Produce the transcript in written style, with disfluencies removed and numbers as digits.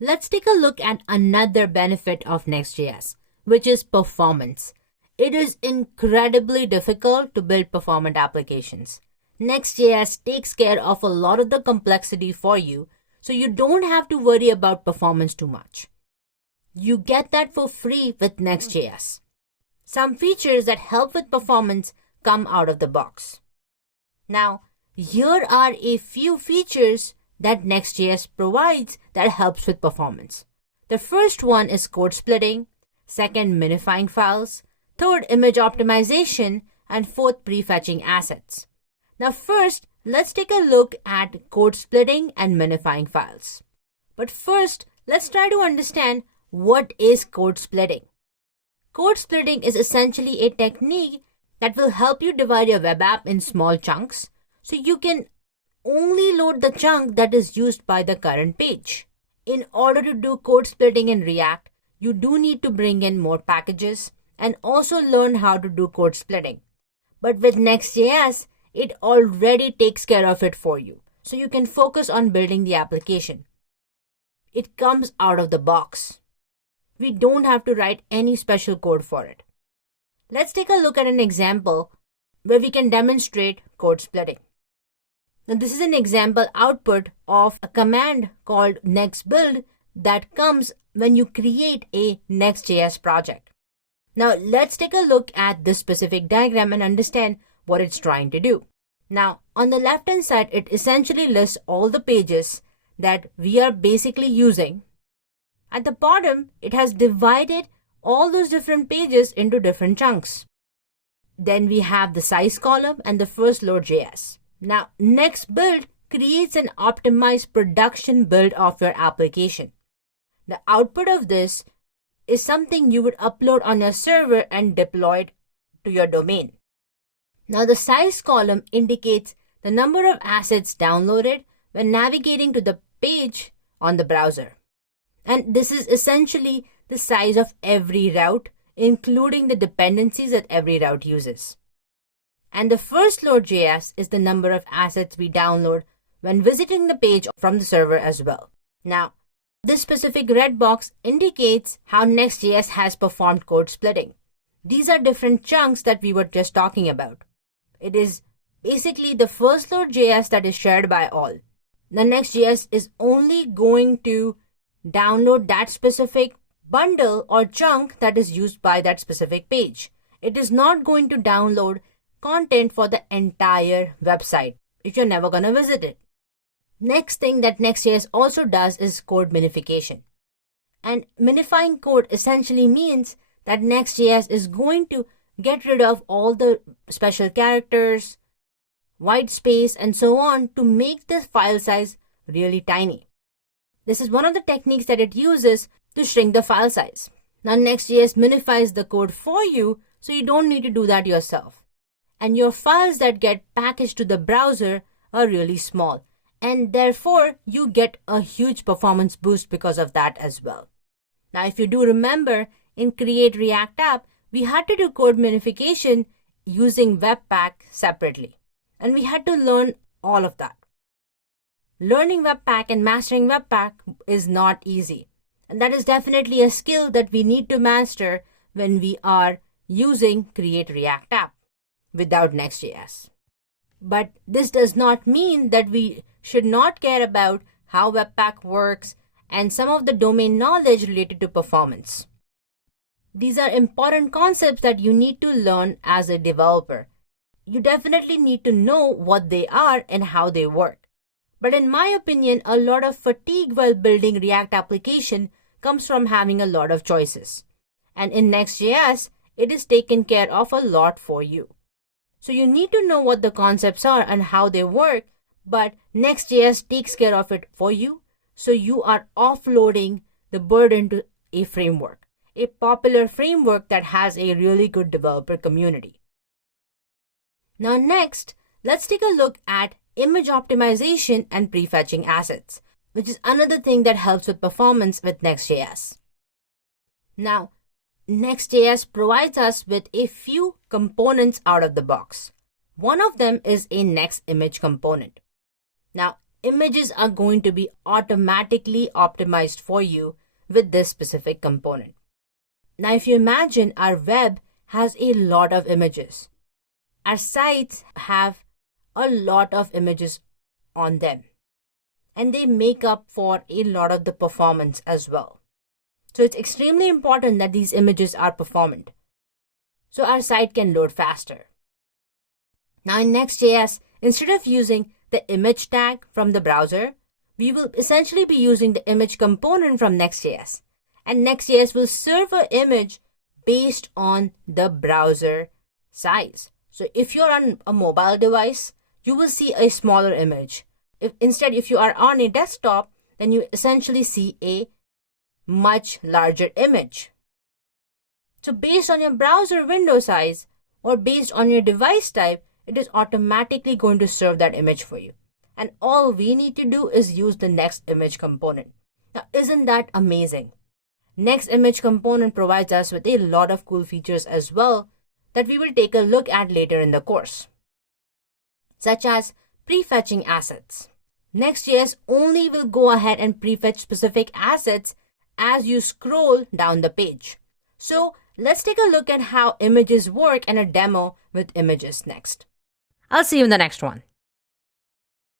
Let's take a look at another benefit of Next.js, which is performance. It is incredibly difficult to build performant applications. Next.js takes care of a lot of the complexity for you, so you don't have to worry about performance too much. You get that for free with Next.js. Some features that help with performance come out of the box. Now, here are a few features that Next.js provides that helps with performance. The first one is code splitting, second, minifying files, third, image optimization, and fourth, prefetching assets. Now first, let's take a look at code splitting and minifying files. But first, let's try to understand what is code splitting. Code splitting is essentially a technique that will help you divide your web app in small chunks so you can only load the chunk that is used by the current page. In order to do code splitting in React, you do need to bring in more packages and also learn how to do code splitting. But with Next.js, it already takes care of it for you, so you can focus on building the application. It comes out of the box. We don't have to write any special code for it. Let's take a look at an example where we can demonstrate code splitting. Now this is an example output of a command called nextBuild that comes when you create a Next.js project. Now let's take a look at this specific diagram and understand what it's trying to do. Now on the left hand side, it essentially lists all the pages that we are basically using. At the bottom, it has divided all those different pages into different chunks. Then we have the size column and the first load.js. Now, nextBuild creates an optimized production build of your application. The output of this is something you would upload on your server and deploy it to your domain. Now, the size column indicates the number of assets downloaded when navigating to the page on the browser. And this is essentially the size of every route, including the dependencies that every route uses. And the first load.js is the number of assets we download when visiting the page from the server as well. Now, this specific red box indicates how Next.js has performed code splitting. These are different chunks that we were just talking about. It is basically the first load.js that is shared by all. The Next.js is only going to download that specific bundle or chunk that is used by that specific page. It is not going to download content for the entire website if you're never going to visit it. Next thing that Next.js also does is code minification. And minifying code essentially means that Next.js is going to get rid of all the special characters, white space, and so on to make the file size really tiny. This is one of the techniques that it uses to shrink the file size. Now Next.js minifies the code for you, so you don't need to do that yourself. And your files that get packaged to the browser are really small, and therefore you get a huge performance boost because of that as well. Now if you do remember, in Create React App, we had to do code minification using Webpack separately, and we had to learn all of that. Learning Webpack and mastering Webpack is not easy, and that is definitely a skill that we need to master when we are using Create React App without Next.js. But this does not mean that we should not care about how Webpack works and some of the domain knowledge related to performance. These are important concepts that you need to learn as a developer. You definitely need to know what they are and how they work. But in my opinion, a lot of fatigue while building React application comes from having a lot of choices. And in Next.js, it is taken care of a lot for you. So you need to know what the concepts are and how they work, but Next.js takes care of it for you. So you are offloading the burden to a framework, a popular framework that has a really good developer community. Now next, let's take a look at image optimization and prefetching assets, which is another thing that helps with performance with Next.js. Now, Next.js provides us with a few components out of the box. One of them is a next image component. Now, images are going to be automatically optimized for you with this specific component. Now, if you imagine our web has a lot of images, our sites have a lot of images on them, and they make up for a lot of the performance as well. So it's extremely important that these images are performant, so our site can load faster. Now in Next.js, instead of using the image tag from the browser, we will essentially be using the image component from Next.js. And Next.js will serve an image based on the browser size. So if you're on a mobile device, you will see a smaller image. If you are on a desktop, then you essentially see a much larger image. So based on your browser window size or based on your device type, it is automatically going to serve that image for you. And all we need to do is use the next image component. Now, isn't that amazing? Next image component provides us with a lot of cool features as well that we will take a look at later in the course, such as prefetching assets. Next.js only will go ahead and prefetch specific assets as you scroll down the page. So let's take a look at how images work and a demo with images next. I'll see you in the next one.